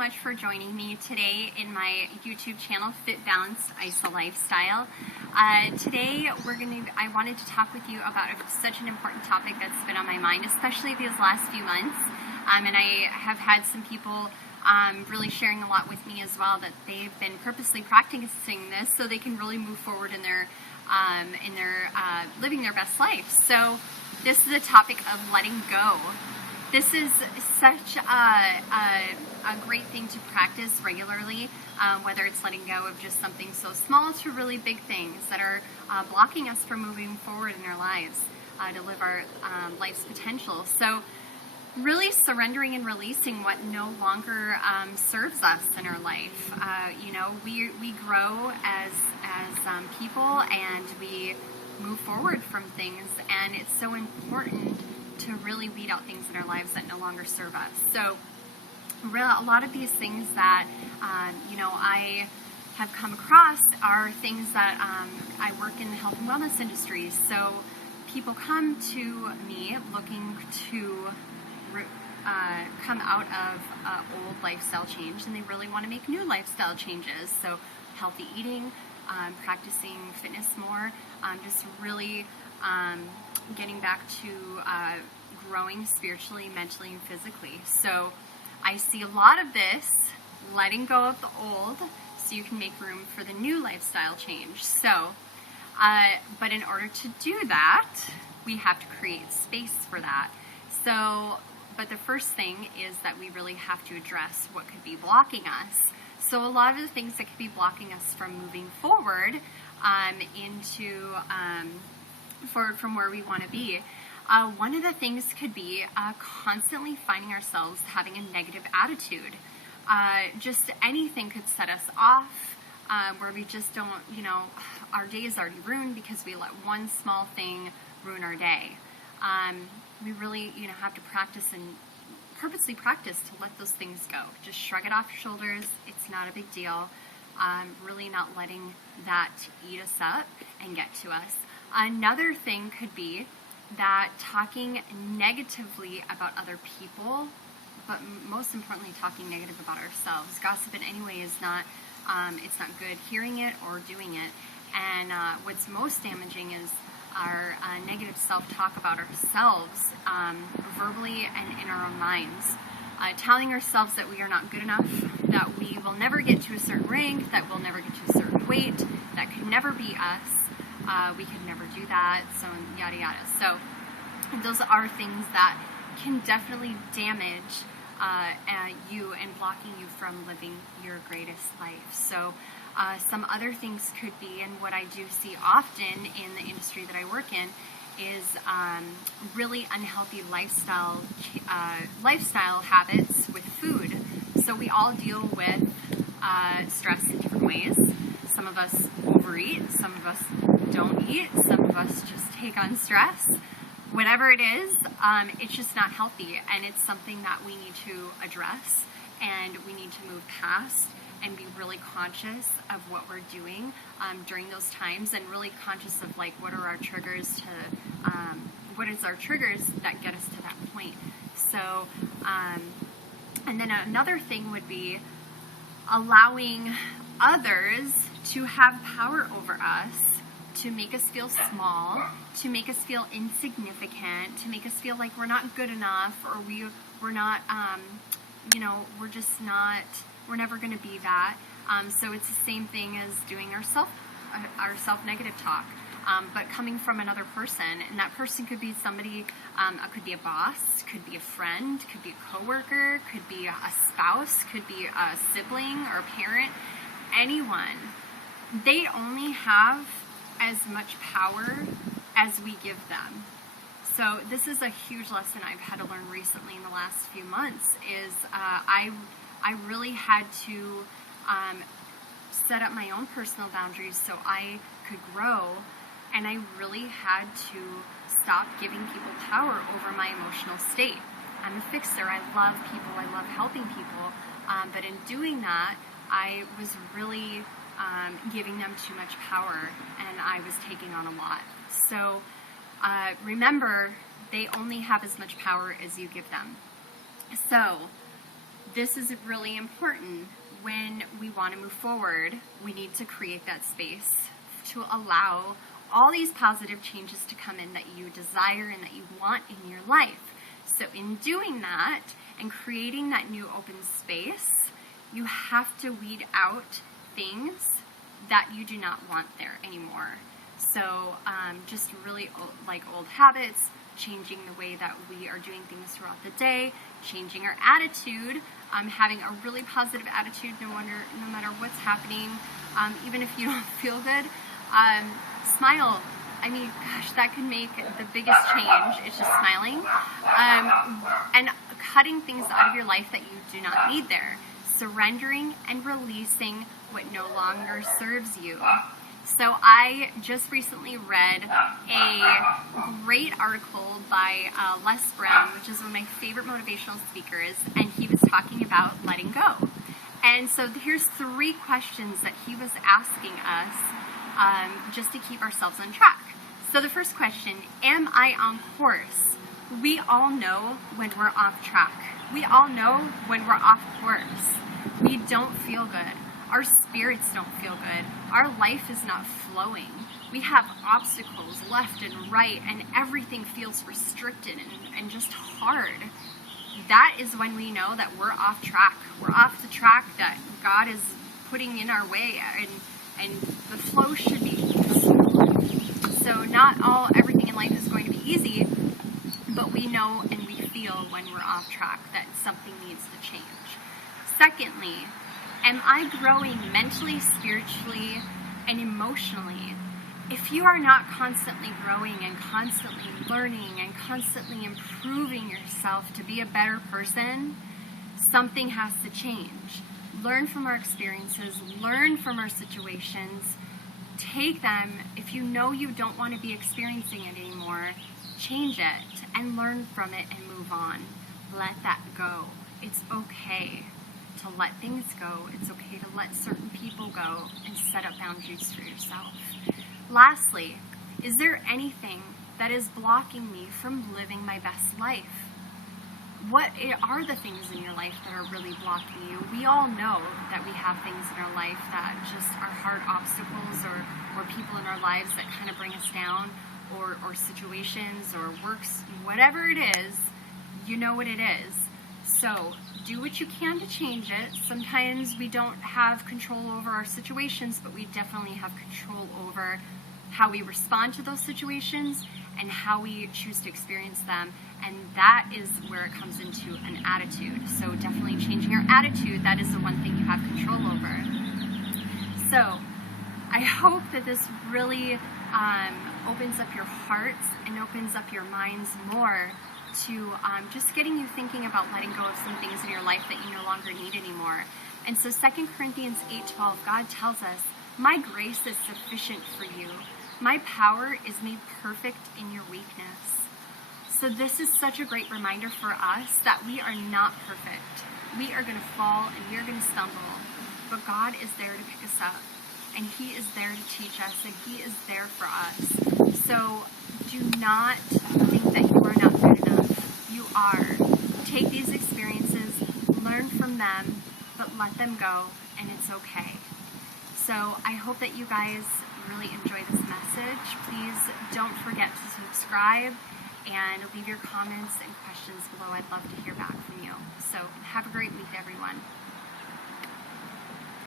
much for joining me today in my YouTube channel, Fit Balanced Isa Lifestyle. Today I wanted to talk with you about such an important topic that's been on my mind, especially these last few months. And I have had some people really sharing a lot with me as well, that they've been purposely practicing this so they can really move forward in their living their best life. So this is a topic of letting go. This is such a great thing to practice regularly, whether it's letting go of just something so small to really big things that are blocking us from moving forward in our lives to live our life's potential. So really surrendering and releasing what no longer serves us in our life. We grow as people, and we move forward from things, and it's so important to really weed out things in our lives that no longer serve us. So a lot of these things that I have come across are things that I work in the health and wellness industry. So people come to me looking to come out of old lifestyle change, and they really want to make new lifestyle changes. So healthy eating, practicing fitness more, just really getting back to growing spiritually, mentally, and physically. So I see a lot of this, letting go of the old so you can make room for the new lifestyle change. So, but in order to do that, we have to create space for that. So, but the first thing is that we really have to address what could be blocking us. So a lot of the things that could be blocking us from moving forward forward from where we want to be. One of the things could be constantly finding ourselves having a negative attitude. Just anything could set us off, where we just don't, our day is already ruined because we let one small thing ruin our day. We really, have to practice and purposely practice to let those things go. Just shrug it off your shoulders. It's not a big deal. Really not letting that eat us up and get to us. Another thing could be that talking negatively about other people, but most importantly, talking negative about ourselves. Gossip in any way is not, it's not good. Hearing it or doing it. And what's most damaging is our negative self-talk about ourselves, verbally and in our own minds. Telling ourselves that we are not good enough, that we will never get to a certain rank, that we'll never get to a certain weight, that could never be us. We could never do that, so yada yada. So those are things that can definitely damage you and blocking you from living your greatest life. So some other things could be, and what I do see often in the industry that I work in, is really unhealthy lifestyle habits with food. So we all deal with stress in different ways. Some of us overeat, some of us don't eat, some of us just take on stress. Whatever it is, it's just not healthy, and it's something that we need to address, and we need to move past and be really conscious of what we're doing during those times, and really conscious of what are our triggers what is our triggers that get us to that point. So, and then another thing would be allowing others to have power over us, to make us feel small, to make us feel insignificant, to make us feel like we're not good enough, or we're not, we're just not, we're never going to be that. So it's the same thing as doing our self-negative talk, but coming from another person, and that person could be somebody, could be a boss, could be a friend, could be a coworker, could be a spouse, could be a sibling or a parent, anyone. They only have as much power as we give them. So this is a huge lesson I've had to learn recently in the last few months, is I really had to set up my own personal boundaries so I could grow, and I really had to stop giving people power over my emotional state. I'm a fixer. I love people. I love helping people. But in doing that, I was really giving them too much power, and I was taking on a lot. So remember, they only have as much power as you give them. So this is really important. When we want to move forward, we need to create that space to allow all these positive changes to come in that you desire and that you want in your life. So in doing that and creating that new open space, you have to weed out things that you do not want there anymore. So just really old habits, changing the way that we are doing things throughout the day, changing our attitude, having a really positive attitude no matter what's happening, even if you don't feel good. Smile. I mean, gosh, that could make the biggest change. It's just smiling. And cutting things out of your life that you do not need there. Surrendering and releasing what no longer serves you. So I just recently read a great article by Les Brown, which is one of my favorite motivational speakers, and he was talking about letting go. And so here's 3 questions that he was asking us just to keep ourselves on track. So the first question, am I on course? We all know when we're off track. We all know when we're off course. We don't feel good. Our spirits don't feel good. Our life is not flowing. We have obstacles left and right, and everything feels restricted and just hard. That is when we know that we're off track. We're off the track that God is putting in our way, and the flow should be smooth. So not everything in life is going to be easy, but we know and we feel when we're off track that something needs to change. Secondly, am I growing mentally, spiritually, and emotionally? If you are not constantly growing and constantly learning and constantly improving yourself to be a better person, something has to change. Learn from our experiences, learn from our situations, take them. If you know you don't want to be experiencing it anymore, change it and learn from it and move on. Let that go. It's okay to let things go. It's okay to let certain people go and set up boundaries for yourself. Lastly, is there anything that is blocking me from living my best life? What are the things in your life that are really blocking you? We all know that we have things in our life that just are hard obstacles, or people in our lives that kind of bring us down, or situations or works, whatever it is, you know what it is. So do what you can to change it. Sometimes we don't have control over our situations, but we definitely have control over how we respond to those situations and how we choose to experience them. And that is where it comes into an attitude. So definitely changing your attitude, that is the one thing you have control over. So I hope that this really opens up your hearts and opens up your minds more to just getting you thinking about letting go of some things in your life that you no longer need anymore. And so 2 Corinthians 8:12, God tells us, my grace is sufficient for you. My power is made perfect in your weakness. So this is such a great reminder for us that we are not perfect. We are going to fall and we are going to stumble, but God is there to pick us up, and He is there to teach us, and He is there for us. So do not think that you are not good enough. You are. Take these experiences, learn from them, but let them go, and it's okay. So I hope that you guys really enjoy this message. Please don't forget to subscribe and leave your comments and questions below. I'd love to hear back from you. So have a great week, everyone.